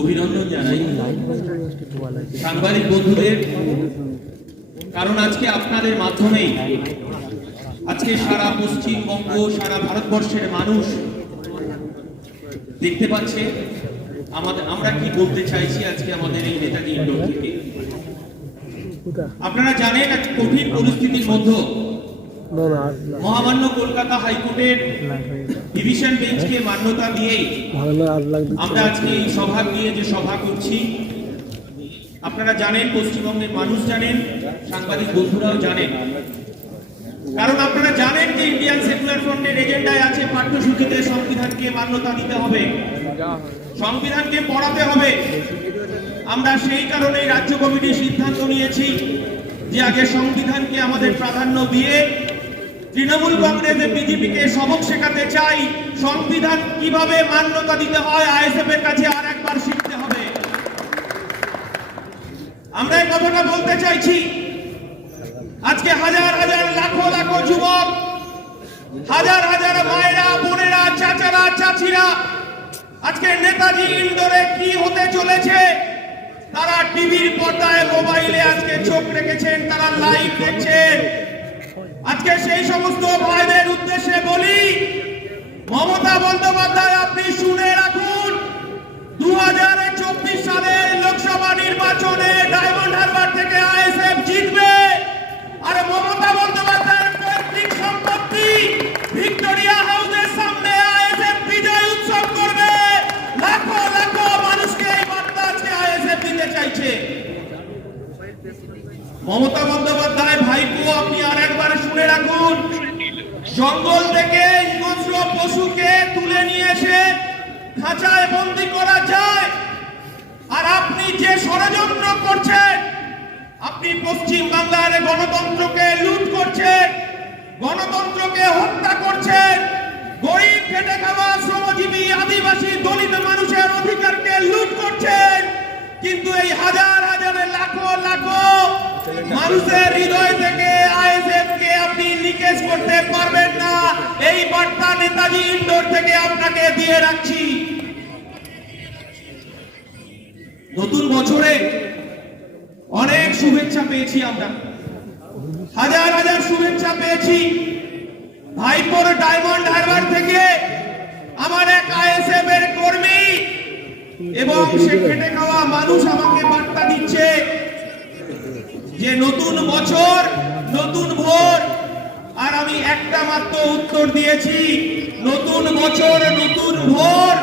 অভিনন্দন জানাই। সাংবাদিক বন্ধুদের, কারণ আজকে আপনাদের আজকে সারা পশ্চিমবঙ্গ, সারা ভারতবর্ষের মানুষ দেখতে পাচ্ছে আমাদের, আমরা কি বলতে চাইছি আজকে আমাদের এই নেতাজি ইন্ডোর থেকে। আপনারা জানেন এক কঠিন পরিস্থিতির মধ্যে মহামান্য কলকাতা হাইকোর্টের ডিভিশন বেঞ্চকে মান্যতা দিয়েই আমরা আজকে এই সভা নিয়ে যে সভা করছি। আপনারা জানেন, পশ্চিমবঙ্গের মানুষ জানেন, সাংবাদিক বন্ধুরাও জানেন। কারণ আপনারা জানেন যে ইন্ডিয়ান সেকুলার ফ্রন্টের এজেন্ডায় আছে পাঠ্যসূচিতে সংবিধানকে মান্যতা দিতে হবে, সংবিধানকে পড়াতে হবে। আমরা সেই কারণেই রাজ্য কমিটির সিদ্ধান্ত নিয়েছি যে আগে সংবিধানকে আমাদের প্রাধান্য দিয়ে তৃণমূল কংগ্রেস বিজেপিকে সবক শেখাতে চাই। সংবিধান কীভাবে মান্যতা দিতে হয়, আইএসএফ এর কাছে আর একবার শিখতে হবে। আমরা এই কথাটা বলতে চাইছি। আজকে হাজার হাজার, লাখো লাখো যুবক, হাজার হাজার মায়েরা, বোনেরা, চাচারা, চাচিরা, আজকে নেতাজি ইন্ডোরে কি হতে চলেছে? তারা টিভির পর্দায় মোবাইলে আজকে চোখ রেখেছেন, তারা লাইভ দেখছেন। আজকে সেই সমস্ত ভাইদের উদ্দেশ্যে বলি, মমতা বন্দ্যোপাধ্যায়, আপনি শুনে রাখুন দু সালের লোকসভা নির্বাচনে ডায়মন্ড হারবার থেকে আইএসএফ জিতবে, আর মমতা বন্দ্যোপাধ্যায়ের পৈতৃক সম্পত্তি ভিক্টোরিয়া হাউসের সামনে আইএসএফ বিজয় উৎসব করবে। লাখো লাখো মানুষকে এই বার্তা আজকে আইএসএফ দিতে চাইছে। মমতা বন্দ্যোপাধ্যায় ভাইপো আপনি আর একবার শুনে রাখুন জঙ্গল থেকে হিংস্র পশুকে তুলে নিয়ে এসে খাঁচায় বন্দি করা যায়। আর আপনি যে ষড়যন্ত্র করছেন, আপনি পশ্চিম বাংলার গণতন্ত্রকে লুট করছেন, গণতন্ত্রকে হত্যা করছেন, গরিব খেটে খাওয়া শ্রমজীবী আদিবাসী দলিত মানুষের অধিকারকে লুট করছেন, কিন্তু এই হাজার হাজারে নতুন বছরে অনেক শুভেচ্ছা পেয়েছি আমরা। হাজার হাজার শুভেচ্ছা পেয়েছি ভাইপোর ডায়মন্ড হারবার থেকে আমার এক আইএসএফ এর কর্মী এবং সে খেটে খাওয়া মানুষ আমাকে বার্তা দিচ্ছে যে নতুন বছর, নতুন ভোর। আর আমি একটা মাত্র উত্তর দিয়েছি, নতুন বছর, নতুন ভোর।